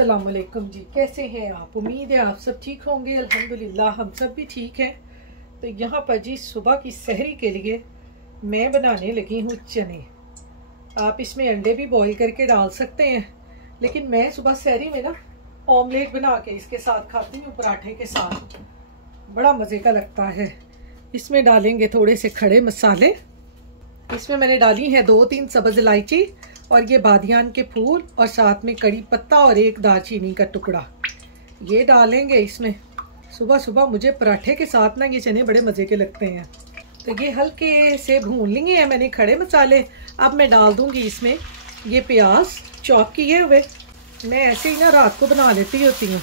अस्सलाम वालेकुम जी, कैसे हैं आप? उम्मीद है आप सब ठीक होंगे। अल्हम्दुलिल्लाह हम सब भी ठीक हैं। तो यहाँ पर जी सुबह की सहरी के लिए मैं बनाने लगी हूँ चने। आप इसमें अंडे भी बॉईल करके डाल सकते हैं, लेकिन मैं सुबह सहरी में ना ऑमलेट बना के इसके साथ खाती हूँ, पराठे के साथ। बड़ा मज़े का लगता है। इसमें डालेंगे थोड़े से खड़े मसाले। इसमें मैंने डाली हैं 2-3 सब्ज़ इलायची और ये बादियान के फूल और साथ में कड़ी पत्ता और एक दालचीनी का टुकड़ा, ये डालेंगे इसमें। सुबह सुबह मुझे पराठे के साथ ना ये चने बड़े मज़े के लगते हैं। तो ये हल्के से भून लेंगे हैं मैंने खड़े मसाले। अब मैं डाल दूंगी इसमें ये प्याज चॉप किए हुए। मैं ऐसे ही ना रात को बना लेती होती हूँ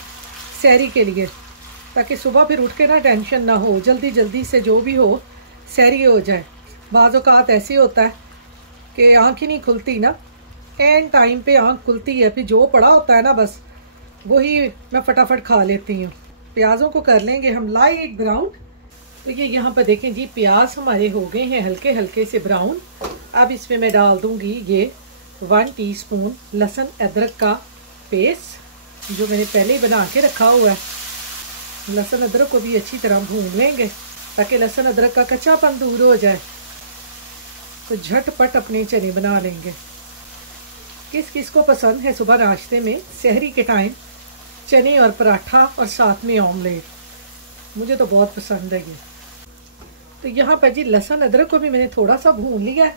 सहरी के लिए, ताकि सुबह फिर उठ के ना टेंशन ना हो, जल्दी जल्दी से जो भी हो सहरी हो जाए। बाज़ औक़ात ऐसे होता है कि आँख ही नहीं खुलती ना, एंड टाइम पे आँख खुलती है, फिर जो पड़ा होता है ना बस वही मैं फटाफट खा लेती हूँ। प्याज़ों को कर लेंगे हम लाइट ब्राउन। तो ये यहाँ पर देखें जी, प्याज हमारे हो गए हैं हल्के हल्के से ब्राउन। अब इसमें मैं डाल दूँगी ये 1 टीस्पून लहसुन अदरक का पेस्ट जो मैंने पहले ही बना के रखा हुआ है। लहसुन अदरक को भी अच्छी तरह भून लेंगे ताकि लहसुन अदरक का कच्चापन दूर हो जाए। तो झटपट अपने चने बना लेंगे। किस किस को पसंद है सुबह नाश्ते में सहरी के टाइम चने और पराठा और साथ में ऑमलेट? मुझे तो बहुत पसंद है ये। तो यहाँ पर जी लहसुन अदरक को भी मैंने थोड़ा सा भून लिया है।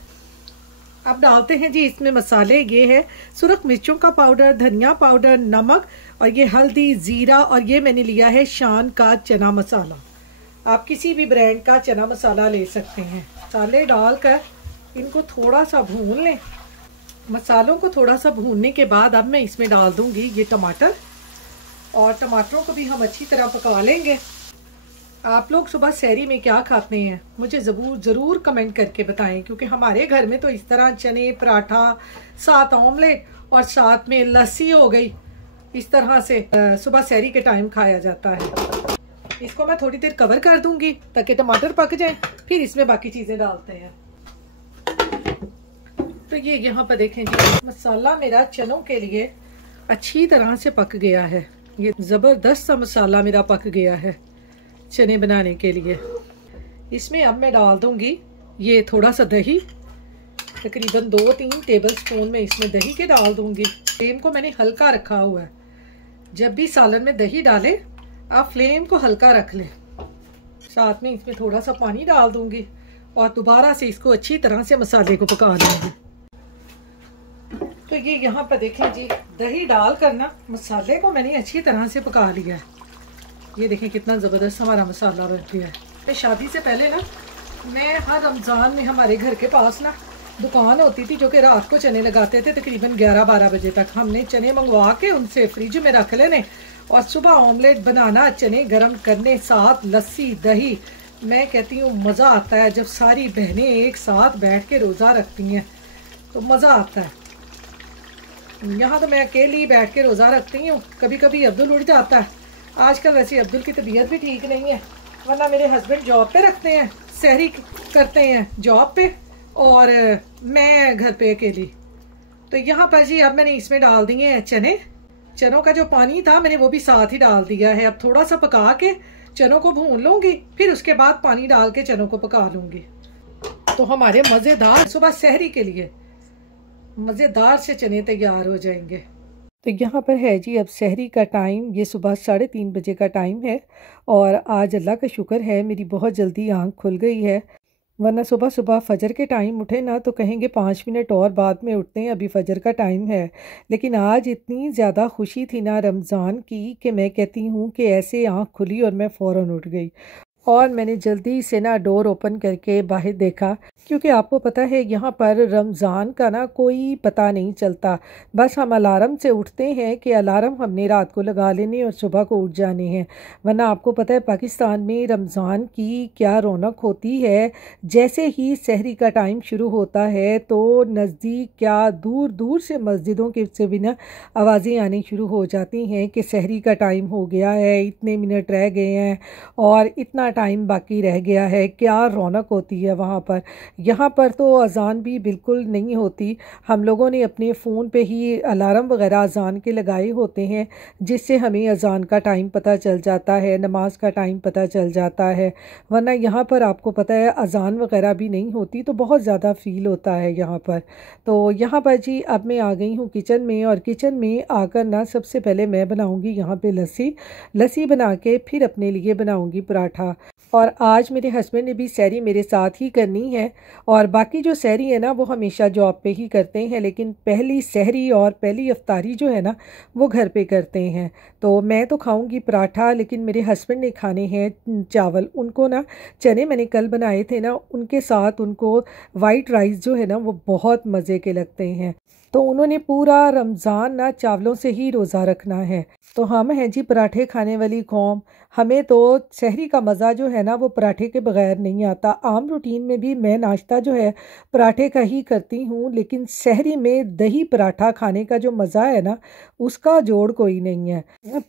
अब डालते हैं जी इसमें मसाले। ये है सुरख मिर्चों का पाउडर, धनिया पाउडर, नमक और ये हल्दी, ज़ीरा और ये मैंने लिया है शान का चना मसाला। आप किसी भी ब्रांड का चना मसाला ले सकते हैं। मसाले डालकर इनको थोड़ा सा भून लें। मसालों को थोड़ा सा भूनने के बाद अब मैं इसमें डाल दूंगी ये टमाटर, और टमाटरों को भी हम अच्छी तरह पका लेंगे। आप लोग सुबह सहरी में क्या खाते हैं मुझे ज़रूर कमेंट करके बताएं, क्योंकि हमारे घर में तो इस तरह चने पराठा साथ ऑमलेट और साथ में लस्सी हो गई, इस तरह से सुबह सहरी के टाइम खाया जाता है। इसको मैं थोड़ी देर कवर कर दूंगी ताकि टमाटर पक जाए, फिर इसमें बाकी चीज़ें डालते हैं। तो ये यहाँ पर देखें जी, मसाला मेरा चनों के लिए अच्छी तरह से पक गया है। ये ज़बरदस्त सा मसाला मेरा पक गया है चने बनाने के लिए। इसमें अब मैं डाल दूंगी ये थोड़ा सा दही, तकरीबन 2-3 टेबल स्पून में इसमें दही के डाल दूंगी। फ्लेम को मैंने हल्का रखा हुआ है। जब भी सालन में दही डालें आप फ्लेम को हल्का रख लें। साथ में इसमें थोड़ा सा पानी डाल दूंगी और दोबारा से इसको अच्छी तरह से मसाले को पका लूँगी। तो ये यहाँ पर देखें जी, दही डाल कर ना मसाले को मैंने अच्छी तरह से पका लिया है। ये देखें कितना ज़बरदस्त हमारा मसाला बन गया है। तो शादी से पहले ना मैं हर रमज़ान में हमारे घर के पास ना दुकान होती थी जो कि रात को चने लगाते थे। तकरीबन 11-12 बजे तक हमने चने मंगवा के उनसे फ्रिज में रख लेने और सुबह ऑमलेट बनाना, चने गरम करने, साथ लस्सी दही। मैं कहती हूँ मज़ा आता है जब सारी बहनें एक साथ बैठ के रोज़ा रखती हैं, तो मज़ा आता है। यहाँ तो मैं अकेली बैठ के रोज़ा रखती हूँ। कभी कभी अब्दुल उठ जाता है। आजकल वैसे अब्दुल की तबीयत भी ठीक नहीं है, वरना मेरे हस्बैंड जॉब पे रखते हैं, सहरी करते हैं जॉब पे, और मैं घर पे अकेली। तो यहाँ पर जी अब मैंने इसमें डाल दिए हैं चने। चनों का जो पानी था मैंने वो भी साथ ही डाल दिया है। अब थोड़ा सा पका के चनों को भून लूँगी, फिर उसके बाद पानी डाल के चनों को पका लूँगी। तो हमारे मज़ेदार सुबह सहरी के लिए मज़ेदार से चने तैयार हो जाएंगे। तो यहाँ पर है जी अब सहरी का टाइम। ये सुबह 3:30 बजे का टाइम है और आज अल्लाह का शुक्र है मेरी बहुत जल्दी आँख खुल गई है, वरना सुबह सुबह फ़जर के टाइम उठे ना तो कहेंगे 5 मिनट और बाद में उठते हैं, अभी फ़जर का टाइम है। लेकिन आज इतनी ज़्यादा खुशी थी ना रमज़ान की कि मैं कहती हूँ कि ऐसे आँख खुली और मैं फ़ौरन उठ गई और मैंने जल्दी से ना डोर ओपन करके बाहर देखा, क्योंकि आपको पता है यहाँ पर रमज़ान का ना कोई पता नहीं चलता। बस हम अलार्म से उठते हैं कि अलार्म हमने रात को लगा लेने और सुबह को उठ जाने हैं, वरना आपको पता है पाकिस्तान में रमज़ान की क्या रौनक होती है। जैसे ही सहरी का टाइम शुरू होता है तो नज़दीक क्या दूर दूर से मस्जिदों के से भी ना आवाज़ें आनी शुरू हो जाती हैं कि सहरी का टाइम हो गया है, इतने मिनट रह गए हैं और इतना टाइम बाकी रह गया है। क्या रौनक होती है वहाँ पर। यहाँ पर तो अज़ान भी बिल्कुल नहीं होती। हम लोगों ने अपने फ़ोन पे ही अलार्म वग़ैरह अज़ान के लगाए होते हैं, जिससे हमें अज़ान का टाइम पता चल जाता है, नमाज का टाइम पता चल जाता है। वरना यहाँ पर आपको पता है अज़ान वग़ैरह भी नहीं होती, तो बहुत ज़्यादा फ़ील होता है यहाँ पर। तो यहाँ पर जी अब मैं आ गई हूँ किचन में, और किचन में आकर ना सबसे पहले मैं बनाऊँगी यहाँ पे लस्सी बना के फिर अपने लिए बनाऊँगी पराठा। और आज मेरे हस्बैंड ने भी सहरी मेरे साथ ही करनी है, और बाकी जो सहरी है ना वो हमेशा जॉब पे ही करते हैं, लेकिन पहली सहरी और पहली अफ्तारी जो है ना वो घर पे करते हैं। तो मैं तो खाऊंगी पराठा, लेकिन मेरे हस्बैंड ने खाने हैं चावल। उनको ना चने मैंने कल बनाए थे ना, उनके साथ उनको वाइट राइस जो है ना वो बहुत मज़े के लगते हैं। तो उन्होंने पूरा रमज़ान ना चावलों से ही रोज़ा रखना है। तो हम हैं जी पराठे खाने वाली कौम। हमें तो सहरी का मज़ा जो है ना वो पराठे के बगैर नहीं आता। आम रूटीन में भी मैं नाश्ता जो है पराठे का ही करती हूँ, लेकिन सहरी में दही पराठा खाने का जो मज़ा है ना उसका जोड़ कोई नहीं है।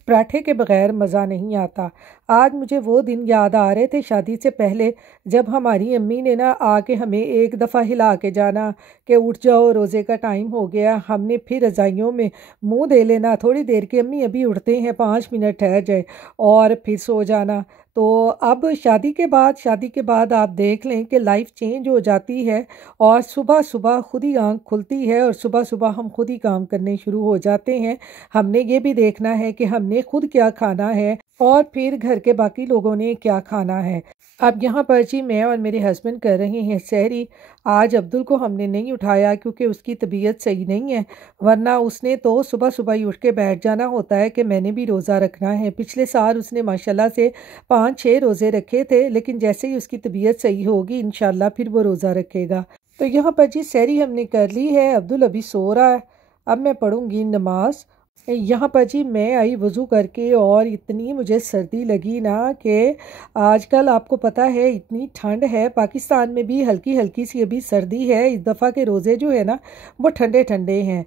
पराठे के बगैर मज़ा नहीं आता। आज मुझे वो दिन याद आ रहे थे शादी से पहले, जब हमारी अम्मी ने ना आके हमें एक दफ़ा हिला के जाना कि उठ जाओ रोज़े का टाइम हो गया। हमने फिर रज़ाइयों में मुंह दे लेना थोड़ी देर के, अम्मी अभी उठते हैं 5 मिनट ठहर जाए, और फिर सो जाना। तो अब शादी के बाद आप देख लें कि लाइफ चेंज हो जाती है, और सुबह सुबह खुद ही आंख खुलती है, और सुबह सुबह हम खुद ही काम करने शुरू हो जाते हैं। हमने ये भी देखना है कि हमने खुद क्या खाना है, और फिर घर के बाकी लोगों ने क्या खाना है। अब यहाँ पर जी मैं और मेरे हस्बैंड कर रहे हैं सहरी। आज अब्दुल को हमने नहीं उठाया क्योंकि उसकी तबीयत सही नहीं है, वरना उसने तो सुबह सुबह ही उठ के बैठ जाना होता है कि मैंने भी रोज़ा रखना है। पिछले साल उसने माशाल्लाह से 5-6 रोज़े रखे थे, लेकिन जैसे ही उसकी तबीयत सही होगी इंशाल्लाह फिर वो रोज़ा रखेगा। तो यहाँ पर जी सहरी हमने कर ली है। अब्दुल अभी सो रहा है, अब मैं पढ़ूँगी नमाज। यहाँ पर जी मैं आई वज़ू करके, और इतनी मुझे सर्दी लगी ना कि आजकल आपको पता है इतनी ठंड है, पाकिस्तान में भी हल्की हल्की सी अभी सर्दी है। इस दफ़ा के रोज़े जो है ना वो ठंडे ठंडे हैं।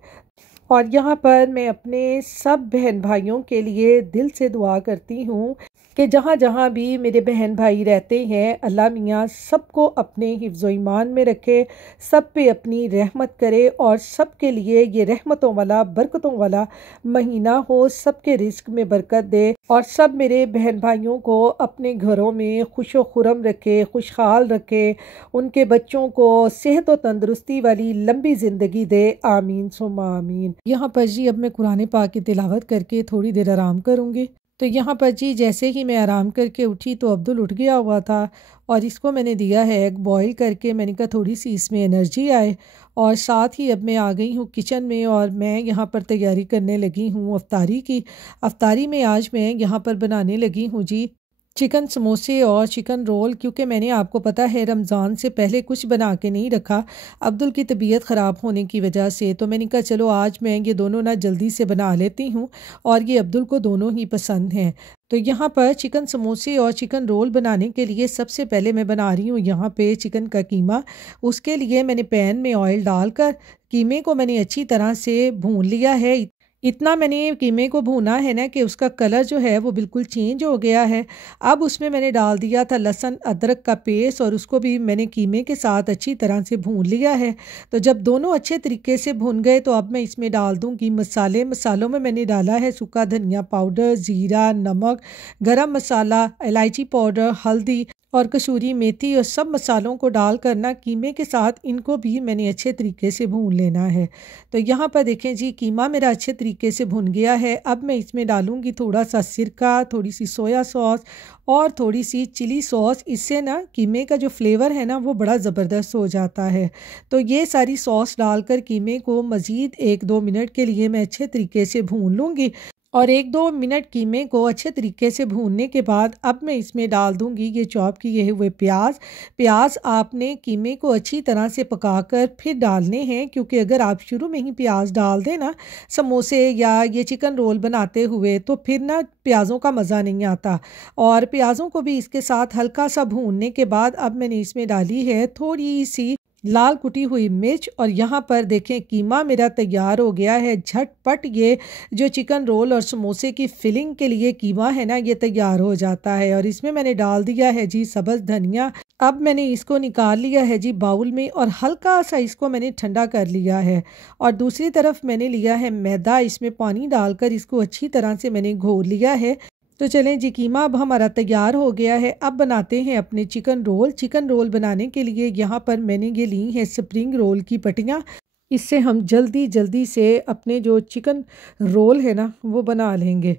और यहाँ पर मैं अपने सब बहन भाइयों के लिए दिल से दुआ करती हूँ कि जहाँ जहाँ भी मेरे बहन भाई रहते हैं, अल्लाह मियाँ सबको अपने हिफ्ज़ ईमान में रखे, सब पे अपनी रहमत करे, और सब के लिए ये रहमतों वाला बरकतों वाला महीना हो, सबके रिस्क में बरकत दे, और सब मेरे बहन भाइयों को अपने घरों में खुश व खुरम रखे, खुशहाल रखे, उनके बच्चों को सेहत व तंदरुस्ती वाली लंबी ज़िंदगी दे। आमीन सुम्मा आमीन। यहाँ पर जी अब मैं कुरान पाक की तिलावत करके थोड़ी देर आराम करूँगी। तो यहाँ पर जी जैसे ही मैं आराम करके उठी तो अब्दुल उठ गया हुआ था, और इसको मैंने दिया है एग बॉईल करके। मैंने कहा थोड़ी सी इसमें एनर्जी आए। और साथ ही अब मैं आ गई हूँ किचन में, और मैं यहाँ पर तैयारी करने लगी हूँ अफ्तारी की। अफ्तारी में आज मैं यहाँ पर बनाने लगी हूँ जी चिकन समोसे और चिकन रोल, क्योंकि मैंने आपको पता है रमज़ान से पहले कुछ बना के नहीं रखा अब्दुल की तबीयत ख़राब होने की वजह से। तो मैंने कहा चलो आज मैं ये दोनों ना जल्दी से बना लेती हूँ, और ये अब्दुल को दोनों ही पसंद हैं। तो यहाँ पर चिकन समोसे और चिकन रोल बनाने के लिए सबसे पहले मैं बना रही हूँ यहाँ पे चिकन का कीमा। उसके लिए मैंने पैन में ऑयल डालकर कीमे को मैंने अच्छी तरह से भून लिया है। इतना मैंने कीमे को भूना है ना कि उसका कलर जो है वो बिल्कुल चेंज हो गया है। अब उसमें मैंने डाल दिया था लहसुन अदरक का पेस्ट, और उसको भी मैंने कीमे के साथ अच्छी तरह से भून लिया है। तो जब दोनों अच्छे तरीके से भून गए तो अब मैं इसमें डाल दूंगी मसाले। मसालों में मैंने डाला है सूखा धनिया पाउडर, ज़ीरा, नमक, गरम मसाला, इलायची पाउडर, हल्दी और कसूरी मेथी, और सब मसालों को डाल करना कीमे के साथ इनको भी मैंने अच्छे तरीके से भून लेना है। तो यहाँ पर देखें जी कीमा मेरा अच्छे तरीके से भुन गया है। अब मैं इसमें डालूँगी थोड़ा सा सिरका, थोड़ी सी सोया सॉस और थोड़ी सी चिली सॉस। इससे ना कीमे का जो फ्लेवर है ना वो बड़ा ज़बरदस्त हो जाता है। तो ये सारी सॉस डालकर कीमे को मज़ीद 1-2 मिनट के लिए मैं अच्छे तरीके से भून लूँगी। और 1-2 मिनट कीमे को अच्छे तरीके से भूनने के बाद अब मैं इसमें डाल दूंगी ये चॉप किए हुए प्याज आपने कीमे को अच्छी तरह से पकाकर फिर डालने हैं, क्योंकि अगर आप शुरू में ही प्याज डाल दें ना समोसे या ये चिकन रोल बनाते हुए तो फिर ना प्याज़ों का मज़ा नहीं आता। और प्याज़ों को भी इसके साथ हल्का सा भूनने के बाद अब मैंने इसमें डाली है थोड़ी सी लाल कुटी हुई मिर्च और यहाँ पर देखें कीमा मेरा तैयार हो गया है। झटपट ये जो चिकन रोल और समोसे की फिलिंग के लिए कीमा है ना ये तैयार हो जाता है। और इसमें मैंने डाल दिया है जी सब्ज़ धनिया। अब मैंने इसको निकाल लिया है जी बाउल में और हल्का सा इसको मैंने ठंडा कर लिया है। और दूसरी तरफ मैंने लिया है मैदा, इसमें पानी डालकर इसको अच्छी तरह से मैंने घोल लिया है। तो चलें जी कीमा अब हमारा तैयार हो गया है। अब बनाते हैं अपने चिकन रोल। चिकन रोल बनाने के लिए यहाँ पर मैंने ये ली है स्प्रिंग रोल की पट्टियाँ। इससे हम जल्दी जल्दी से अपने जो चिकन रोल है ना वो बना लेंगे।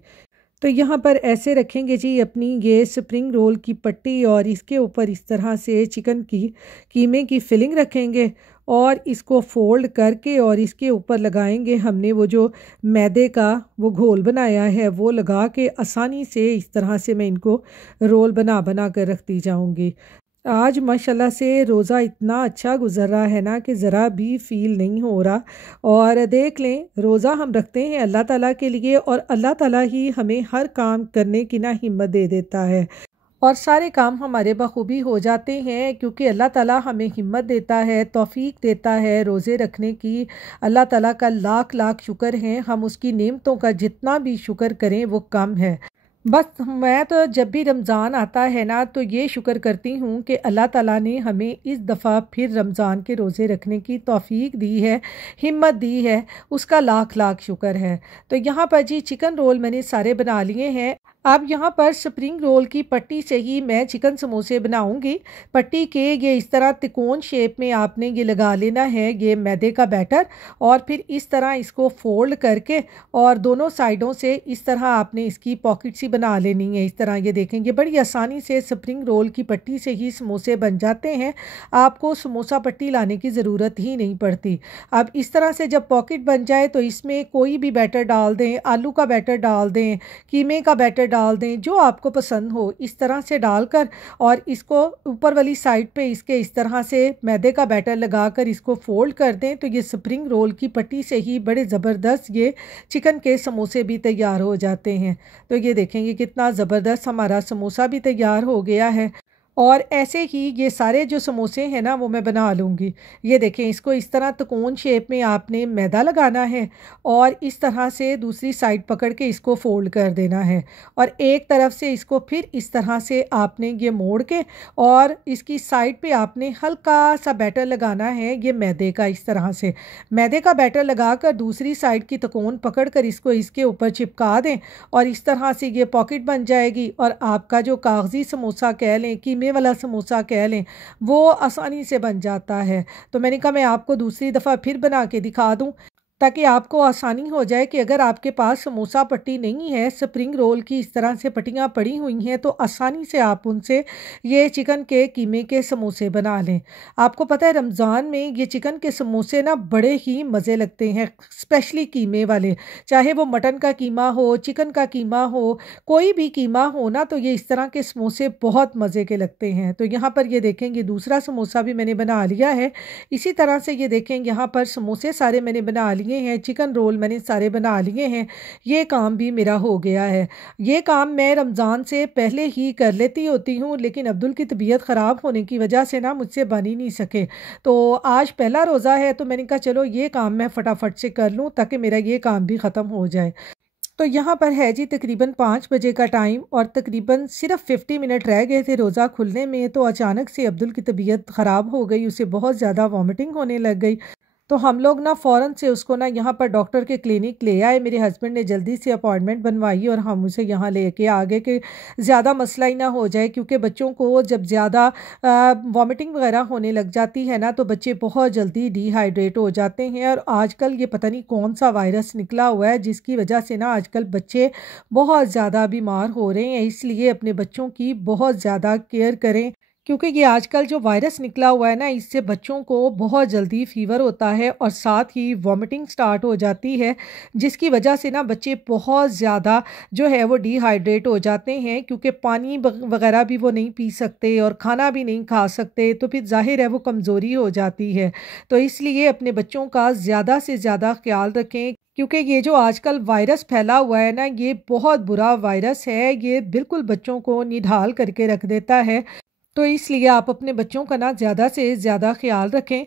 तो यहाँ पर ऐसे रखेंगे जी अपनी ये स्प्रिंग रोल की पट्टी और इसके ऊपर इस तरह से चिकन की कीमे की फिलिंग रखेंगे और इसको फोल्ड करके और इसके ऊपर लगाएंगे हमने वो जो मैदे का वो घोल बनाया है वो लगा के आसानी से इस तरह से मैं इनको रोल बना बना कर रखती जाऊंगी। आज माशाल्लाह से रोज़ा इतना अच्छा गुजर रहा है ना कि ज़रा भी फ़ील नहीं हो रहा। और देख लें रोज़ा हम रखते हैं अल्लाह ताला के लिए और अल्लाह ताला ही हमें हर काम करने की ना हिम्मत दे देता है और सारे काम हमारे बखूबी हो जाते हैं क्योंकि अल्लाह ताला हमें हिम्मत देता है, तौफीक देता है रोज़े रखने की। अल्लाह ताला का लाख लाख शुक्र है, हम उसकी नेमतों का जितना भी शुक्र करें वो कम है। बस मैं तो जब भी रमज़ान आता है ना तो ये शुक्र करती हूँ कि अल्लाह ताला ने हमें इस दफ़ा फिर रमज़ान के रोज़े रखने की तौफीक दी है, हिम्मत दी है, उसका लाख लाख शुक्र है। तो यहाँ पर जी चिकन रोल मैंने सारे बना लिए हैं। अब यहाँ पर स्प्रिंग रोल की पट्टी से ही मैं चिकन समोसे बनाऊंगी। पट्टी के ये इस तरह तिकोन शेप में आपने ये लगा लेना है ये मैदे का बैटर और फिर इस तरह इसको फोल्ड करके और दोनों साइडों से इस तरह आपने इसकी पॉकेट सी बना लेनी है। इस तरह ये देखेंगे बड़ी आसानी से स्प्रिंग रोल की पट्टी से ही समोसे बन जाते हैं, आपको समोसा पट्टी लाने की ज़रूरत ही नहीं पड़ती। अब इस तरह से जब पॉकेट बन जाए तो इसमें कोई भी बैटर डाल दें, आलू का बैटर डाल दें, कीमे का बैटर डाल दें, जो आपको पसंद हो इस तरह से डालकर और इसको ऊपर वाली साइड पे इसके इस तरह से मैदे का बैटर लगाकर इसको फोल्ड कर दें तो ये स्प्रिंग रोल की पट्टी से ही बड़े ज़बरदस्त ये चिकन के समोसे भी तैयार हो जाते हैं। तो ये देखेंगे कितना ज़बरदस्त हमारा समोसा भी तैयार हो गया है। और ऐसे ही ये सारे जो समोसे हैं ना वो मैं बना लूँगी। ये देखें इसको इस तरह त्रिकोण शेप में आपने मैदा लगाना है और इस तरह से दूसरी साइड पकड़ के इसको फोल्ड कर देना है और एक तरफ से इसको फिर इस तरह से आपने ये मोड़ के और इसकी साइड पे आपने हल्का सा बैटर लगाना है ये मैदे का। इस तरह से मैदे का बैटर लगाकर दूसरी साइड की त्रिकोण पकड़ कर इसको इसके ऊपर चिपका दें और इस तरह से ये पॉकेट बन जाएगी और आपका जो कागज़ी समोसा कह लें कि वाला समोसा कह लें वो आसानी से बन जाता है। तो मैंने कहा मैं आपको दूसरी दफ़ा फिर बना के दिखा दूं ताकि आपको आसानी हो जाए कि अगर आपके पास समोसा पट्टी नहीं है, स्प्रिंग रोल की इस तरह से पट्टियाँ पड़ी हुई हैं तो आसानी से आप उनसे ये चिकन के कीमे के समोसे बना लें। आपको पता है रमज़ान में ये चिकन के समोसे ना बड़े ही मज़े लगते हैं, स्पेशली कीमे वाले, चाहे वो मटन का कीमा हो, चिकन का कीमा हो, कोई भी कीमा हो ना तो ये इस तरह के समोसे बहुत मज़े के लगते हैं। तो यहाँ पर ये देखेंगे दूसरा समोसा भी मैंने बना लिया है। इसी तरह से ये देखें यहाँ पर समोसे सारे मैंने बना लिए हैं, चिकन रोल मैंने सारे बना लिए हैं। ये काम भी मेरा हो गया है। ये काम मैं रमज़ान से पहले ही कर लेती होती हूँ लेकिन अब्दुल की तबीयत ख़राब होने की वजह से ना मुझसे बन ही नहीं सके। तो आज पहला रोज़ा है तो मैंने कहा चलो ये काम मैं फटाफट से कर लूँ ताकि मेरा ये काम भी ख़त्म हो जाए। तो यहाँ पर है जी तकरीबन 5 बजे का टाइम और तकरीबन सिर्फ 50 मिनट रह गए थे रोज़ा खुलने में। तो अचानक से अब्दुल की तबीयत ख़राब हो गई, उसे बहुत ज़्यादा वॉमिटिंग होने लग गई। तो हम लोग ना फ़ौरन से उसको ना यहाँ पर डॉक्टर के क्लिनिक ले आए। मेरे हस्बैंड ने जल्दी से अपॉइंटमेंट बनवाई और हम उसे यहाँ लेके आ गए कि ज़्यादा मसला ही ना हो जाए क्योंकि बच्चों को जब ज़्यादा वॉमिटिंग वगैरह होने लग जाती है ना तो बच्चे बहुत जल्दी डिहाइड्रेट हो जाते हैं। और आजकल ये पता नहीं कौन सा वायरस निकला हुआ है जिसकी वजह से ना आजकल बच्चे बहुत ज़्यादा बीमार हो रहे हैं, इसलिए अपने बच्चों की बहुत ज़्यादा केयर करें क्योंकि ये आजकल जो वायरस निकला हुआ है ना इससे बच्चों को बहुत जल्दी फीवर होता है और साथ ही वॉमिटिंग स्टार्ट हो जाती है जिसकी वजह से ना बच्चे बहुत ज़्यादा जो है वो डिहाइड्रेट हो जाते हैं क्योंकि पानी वगैरह भी वो नहीं पी सकते और खाना भी नहीं खा सकते तो फिर जाहिर है वो कमज़ोरी हो जाती है। तो इसलिए अपने बच्चों का ज़्यादा से ज़्यादा ख्याल रखें क्योंकि ये जो आजकल वायरस फैला हुआ है ना ये बहुत बुरा वायरस है, ये बिल्कुल बच्चों को निढाल करके रख देता है। तो इसलिए आप अपने बच्चों का ना ज़्यादा से ज़्यादा ख्याल रखें।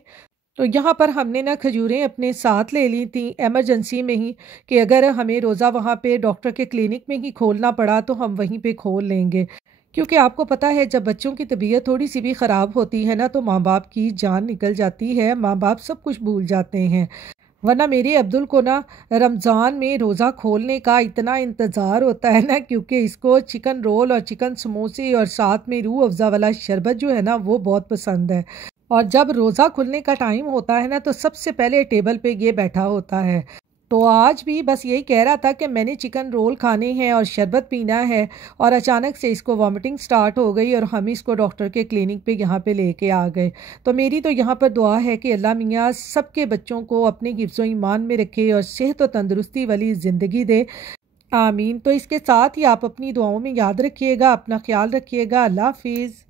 तो यहाँ पर हमने ना खजूरें अपने साथ ले ली थी इमरजेंसी में ही, कि अगर हमें रोज़ा वहाँ पे डॉक्टर के क्लिनिक में ही खोलना पड़ा तो हम वहीं पे खोल लेंगे। क्योंकि आपको पता है जब बच्चों की तबीयत थोड़ी सी भी ख़राब होती है ना तो माँ बाप की जान निकल जाती है, माँ बाप सब कुछ भूल जाते हैं। वरना मेरे अब्दुल को ना रमज़ान में रोज़ा खोलने का इतना इंतज़ार होता है ना, क्योंकि इसको चिकन रोल और चिकन समोसे और साथ में रूह अफ़ज़ा वाला शरबत जो है ना वो बहुत पसंद है। और जब रोज़ा खुलने का टाइम होता है ना तो सबसे पहले टेबल पे ये बैठा होता है। तो आज भी बस यही कह रहा था कि मैंने चिकन रोल खाने हैं और शरबत पीना है, और अचानक से इसको वॉमिटिंग स्टार्ट हो गई और हम इसको डॉक्टर के क्लिनिक पे यहाँ पे लेके आ गए। तो मेरी तो यहाँ पर दुआ है कि अल्लाह मियाँ सबके बच्चों को अपने हिफ्ज़ ईमान में रखे और सेहत और तंदुरुस्ती वाली ज़िंदगी दे। आमीन। तो इसके साथ ही आप अपनी दुआओं में याद रखिएगा, अपना ख्याल रखिएगा। अल्लाह हाफिज़।